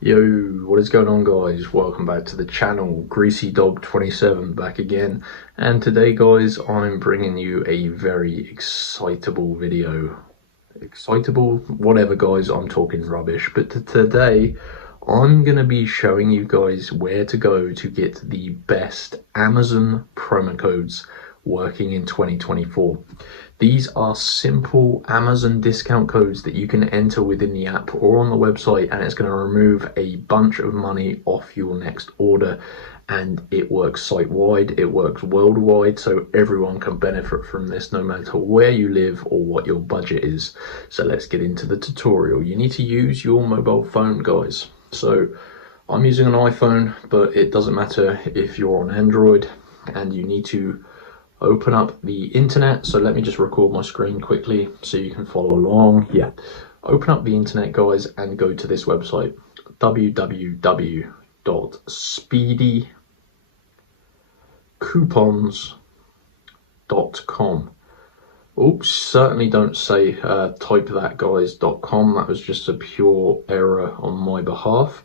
Yo, what is going on, guys? Welcome back to the channel. Greasy Dog 27 back again, and today, guys, I'm bringing you a very excitable video. Excitable? Whatever, guys, I'm talking rubbish. But today I'm gonna be showing you guys where to go to get the best Amazon promo codes working in 2024. These are simple Amazon discount codes that you can enter within the app or on the website, and it's going to remove a bunch of money off your next order. And it works site-wide, it works worldwide, so everyone can benefit from this no matter where you live or what your budget is. So let's get into the tutorial. You need to use your mobile phone, guys. So I'm using an iPhone, but it doesn't matter if you're on Android, and you need to open up the internet. So let me just record my screen quickly so you can follow along. Yeah, open up the internet, guys, and go to this website, www.speedycoupons.com. Oops, certainly don't say type that, guys, .com. That was just a pure error on my behalf.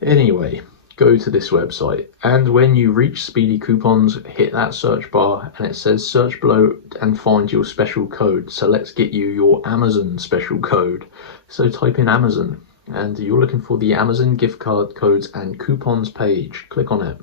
Anyway, go to this website, and when you reach Speedy Coupons, hit that search bar, and it says search below and find your special code. So let's get you your Amazon special code. So type in Amazon, and you're looking for the Amazon gift card codes and coupons page. Click on it.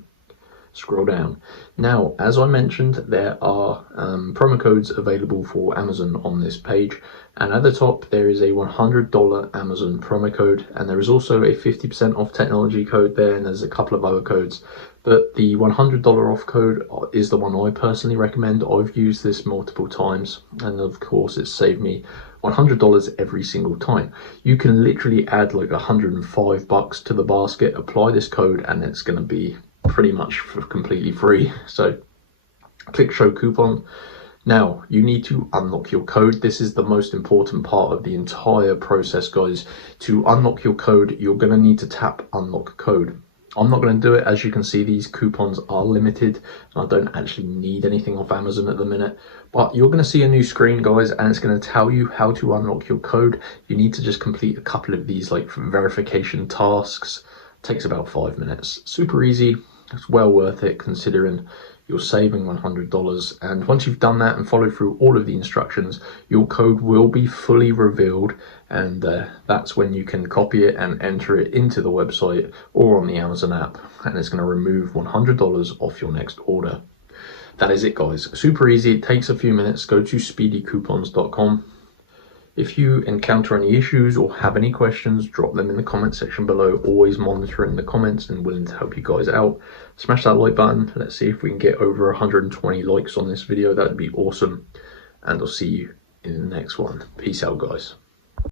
Scroll down. Now, as I mentioned, there are promo codes available for Amazon on this page, and at the top there is a $100 Amazon promo code, and there is also a 50% off technology code there, and there's a couple of other codes, but the $100 off code is the one I personally recommend. I've used this multiple times, and of course it's saved me $100 every single time. You can literally add like $105 to the basket, apply this code, and it's going to be pretty much completely free. So click show coupon. Now you need to unlock your code. This is the most important part of the entire process, guys. To unlock your code, you're going to need to tap unlock code. I'm not going to do it. As you can see, these coupons are limited, and I don't actually need anything off Amazon at the minute, but you're going to see a new screen, guys, and it's going to tell you how to unlock your code. You need to just complete a couple of these like verification tasks. Takes about 5 minutes. Super easy. It's well worth it considering you're saving $100. And once you've done that and followed through all of the instructions, your code will be fully revealed, and that's when you can copy it and enter it into the website or on the Amazon app, and it's going to remove $100 off your next order. That is it, guys. Super easy. It takes a few minutes. Go to speedycoupons.com. If you encounter any issues or have any questions, drop them in the comment section below. Always monitoring the comments and willing to help you guys out. Smash that like button. Let's see if we can get over 120 likes on this video. That would be awesome. And I'll see you in the next one. Peace out, guys.